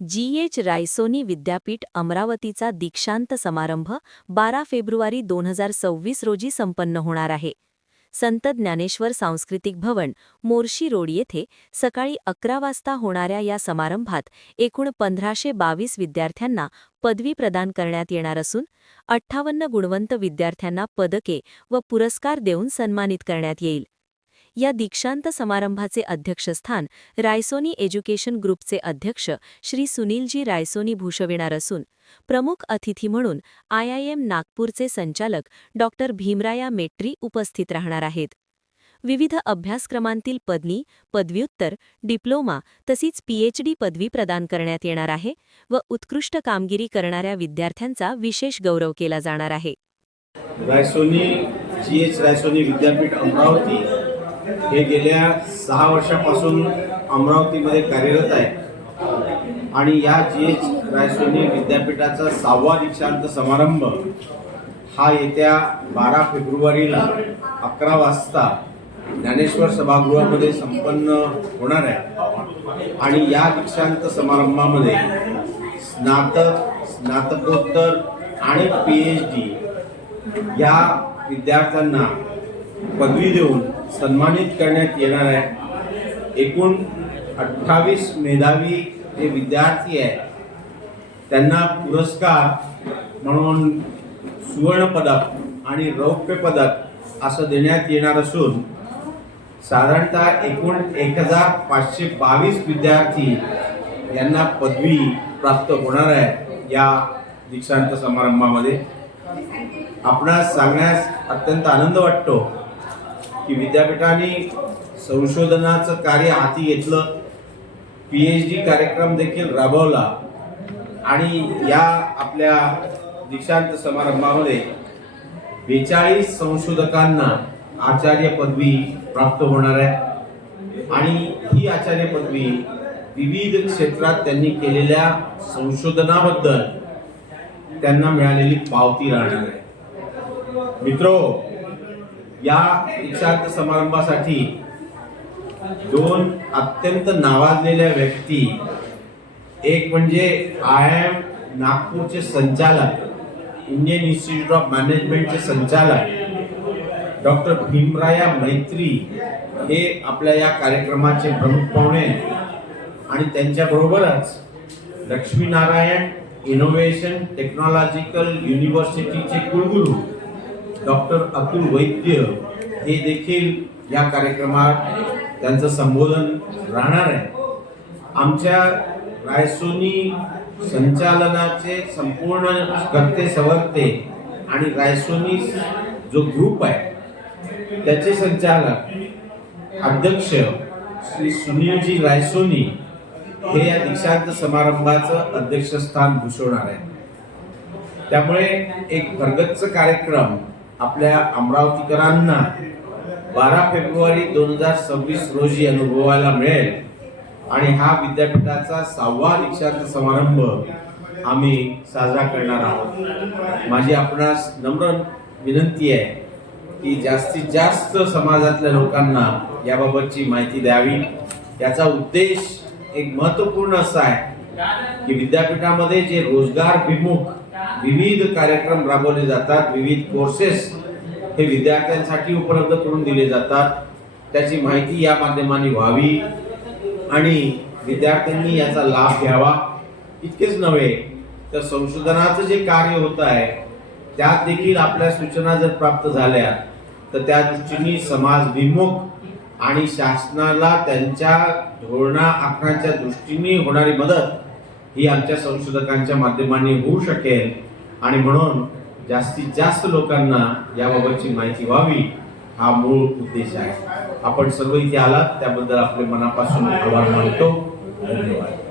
G H. Raisoni विद्यापीठ अमरावतीचा दीक्षांत समारंभ 12 फेब्रुवारी 2026 रोजी संपन्न होणार आहे. संत ज्ञानेश्वर सांस्कृतिक भवन, मोर्शी रोड येथे सकाळी 11 वाजता होणाऱ्या या समारंभात एकूण 1522 विद्यार्थ्यांना पदवी प्रदान करण्यात येणार असून 58 गुणवंत विद्यार्थ्यांना पदके व पुरस्कार देऊन सन्मानित करण्यात येईल. या दीक्षांत समारंभाचे अध्यक्षस्थान रायसोनी एज्युकेशन ग्रुपचे अध्यक्ष श्री सुनीलजी रायसोनी भूषविणार असून प्रमुख अतिथी म्हणून IIM नागपूरचे संचालक डॉक्टर भीमराया मेट्री उपस्थित राहणार आहेत. विविध अभ्यासक्रमांतील पदवी, पदव्युत्तर, डिप्लोमा तसेच PhD पदवी प्रदान करण्यात येणार आहे व उत्कृष्ट कामगिरी करणाऱ्या विद्यार्थ्यांचा विशेष गौरव केला जाणार आहे. रायसोनी जी.एच. रायसोनी विद्यापीठ अमरावती हे गेल्या 6 वर्षापासून अमरावतीमध्ये कार्यरत आहे आणि या जी.एच. रायसोनी विद्यापीठाचा 6वा दीक्षांत समारंभ हा येत्या 12 फेब्रुवारीला 11 वाजता ज्ञानेश्वर सभागृहामध्ये संपन्न होणार आहे. आणि या दीक्षांत समारंभामध्ये स्नातक, स्नातकोत्तर आणि PhD या विद्यार्थ्यांना पदवी देऊन सन्मानित करण्यात येणार आहे. एकूण 28 मेधावी जे विद्यार्थी आहेत त्यांना पुरस्कार म्हणून सुवर्ण पदक आणि रौप्य पदक असं देण्यात येणार असून साधारणतः एकूण 1522 विद्यार्थी यांना पदवी प्राप्त होणार आहे. या दीक्षांत समारंभामध्ये आपणास सांगण्यास अत्यंत आनंद वाटतो की विद्यापीठाने संशोधनाचं कार्य हाती घेतलं, PhD कार्यक्रम देखील राबवला आणि या आपल्या दीक्षांत समारंभामध्ये 42 संशोधकांना आचार्य पदवी प्राप्त होणार आहे. आणि ही आचार्य पदवी विविध क्षेत्रात त्यांनी केलेल्या संशोधनाबद्दल त्यांना मिळालेली पावती राहणार आहे. मित्रो, या दीक्षांत समारंभासाठी 2 अत्यंत नावाजलेल्या व्यक्ती, एक म्हणजे IIM नागपूरचे संचालक, इंडियन इन्स्टिट्यूट ऑफ मॅनेजमेंटचे संचालक डॉक्टर भीमराया मैत्री हे आपल्या या कार्यक्रमाचे प्रमुख पाहुणे आणि त्यांच्याबरोबरच लक्ष्मीनारायण इनोव्हेशन टेक्नॉलॉजिकल युनिव्हर्सिटीचे कुलगुरू डॉक्टर अतुल वैद्य हे देखील या कार्यक्रमात त्यांचं संबोधन राहणार आहे. आमच्या रायसोनी संचालनाचे संपूर्ण कर्ते सवर्ते आणि रायसोनी जो ग्रुप आहे त्याचे संचालक अध्यक्ष श्री सुनीलजी रायसोनी हे या दीक्षांत समारंभाचं अध्यक्षस्थान भूषवणार आहे. त्यामुळे एक भरगच्च कार्यक्रम आपल्या अमरावतीकरांना 12 फेब्रुवारी 2026 रोजी अनुभवायला मिळेल आणि हा विद्यापीठाचा 6वा दीक्षांत समारंभ आम्ही साजरा करणार आहोत. माझी आपणास नम्र विनंती आहे की जास्तीत जास्त समाजातल्या लोकांना याबाबतची माहिती द्यावी. याचा उद्देश एक महत्त्वपूर्ण असा आहे की विद्यापीठामध्ये जे रोजगारभिमुख विविध कार्यक्रम राबवले जातात, विविध कोर्सेस हे विद्यार्थ्यांसाठी उपलब्ध करून दिले जातात, त्याची माहिती या माध्यमाने व्हावी आणि विद्यार्थ्यांनी याचा लाभ घ्यावा. इतकेच नव्हे तर संशोधनाचं जे कार्य होत आहे त्यात देखील आपल्या सूचना जर प्राप्त झाल्या तर त्या दृष्टीने समाजभिमुख आणि शासनाला त्यांच्या धोरणा आखण्याच्या दृष्टीने होणारी मदत ही आमच्या संशोधकांच्या माध्यमाने होऊ शकेल. आणि म्हणून जास्तीत जास्त लोकांना याबाबतची माहिती व्हावी हा मूळ उद्देश आहे. आपण सर्व इथे आलात त्याबद्दल आपले मनापासून आभार मानतो. धन्यवाद.